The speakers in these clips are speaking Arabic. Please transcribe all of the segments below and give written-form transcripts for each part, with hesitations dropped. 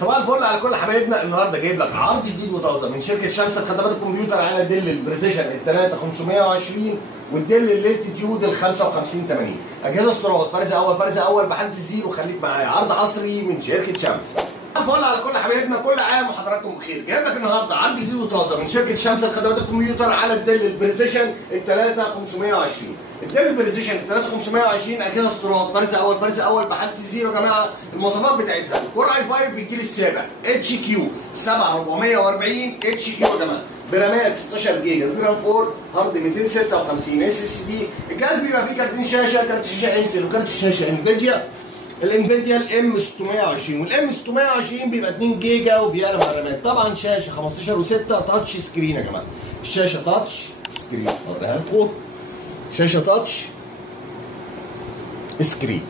صباح الفل على كل حبايبنا. النهارده جايب لك عرض جديد وطازه من شركه شمس خدمات الكمبيوتر على ديل البريسيشن ال 3520 والديل الالتيتيود ال 5580. اجهزه استيراد فرز اول بحاله الزيرو. خليك معايا، عرض حصري من شركه شمس. الفل على كل حبايبنا، كل عام وحضراتكم بخير. جايب لك النهارده عرض جديد وطازه من شركه شمس خدمات الكمبيوتر على الديل البريسيشن ال 3520. الديل البريسيشن ال 3520 اجهزه استيراد فرز اول بحاله الزيرو يا جماعه. المواصفات بتاعتها كور اي 5 في الجيل السابع، اتش كيو 7440 اتش كيو يا جماعه، برامات 16 جيجا، رام 4 هارد 256 اس اس دي. الجهاز بيبقى فيه كارتين شاشه، كارت شاشه انتل وكارت شاشه انفيديا. الانفيديا الام 620 والام 620 بيبقى 2 جيجا وبيعلى مع الرامات. طبعا شاشه 15 و6 تاتش سكرين يا جماعه. الشاشه تاتش سكرين، اوريها لكم. شاشه تاتش سكرين.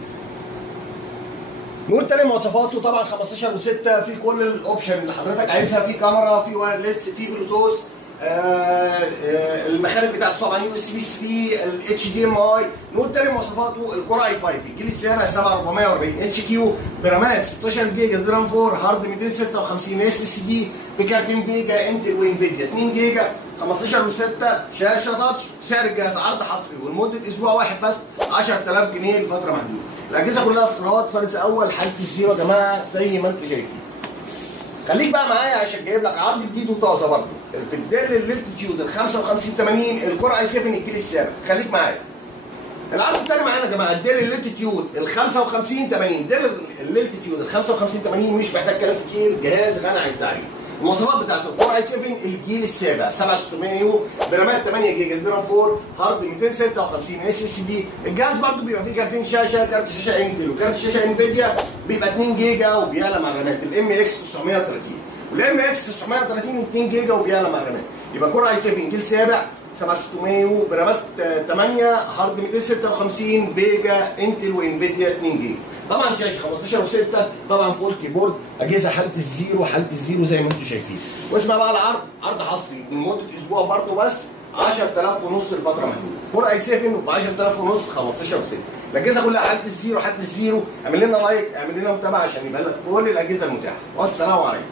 نقول تاني مواصفاته، طبعا 15 و6 في كل الاوبشن اللي حضرتك عايزها، في كاميرا، في وايرلس، في بلوتوث. المخارج بتاعته طبعا يو اس بي 3، الاتش دي ام اي. نقول تاني مواصفاته، الكور اي 5 الجيل السابع 7440 اتش كيو، برامات 16 جيجا، رام 4 هارد 256 اس اس دي، بكارتين فيجا انتل وانفيديا 2 جيجا، 15 و6، شاشه تاتش. سعر الجهاز عرض حصري ولمده اسبوع واحد بس 10000 جنيه لفتره محدوده. الاجهزه كلها استيراد فرز اول حاله الزيرو يا جماعه زي ما انتم شايفين. خليك بقى معايا عشان جايب لك عرض جديد وطازه برضه في الديل الالتيتيود ال 5580 الكور اي 7 الجيل السابع. خليك معايا. العرض الثاني معانا يا جماعه الديل الالتيتيود ال 5580. ديل الالتيتيود ال 5580 مش محتاج كلام كتير، جهاز غني عن التعريف. المواصفات بتاعته الكور اي 7 الجيل السابع 7600 يو، برامات 8 جيجا، رام 4 هارد 256 اس اس دي. الجهاز برضه بيبقى فيه كارتين شاشه، كارت شاشه انتل وكارت شاشه انفيديا، بيبقى 2 جيجا وبيعلى مع الرامات. الام اكس 930 والام اكس 930 2 جيجا وبيعلى مع الرامات. يبقى كور اي 7 جيل سابع 7600 يو، برامات 8 هارد 256 فيجا انتل وانفيديا 2 جيجا. طبعا شاشه 15 و6، طبعا فول كيبورد. اجهزه حاله الزيرو زي ما انتم شايفين. واسمع بقى العرض، عرض حصري لمده اسبوع برضه بس 10000 ونص لفتره محدوده. كور اي 7 ب 10000 ونص 15 و6. الاجهزه كلها حاله الزيرو. اعمل لنا لايك، اعمل لنا متابعه عشان يبقى لك كل الاجهزه المتاحه. والسلام عليكم.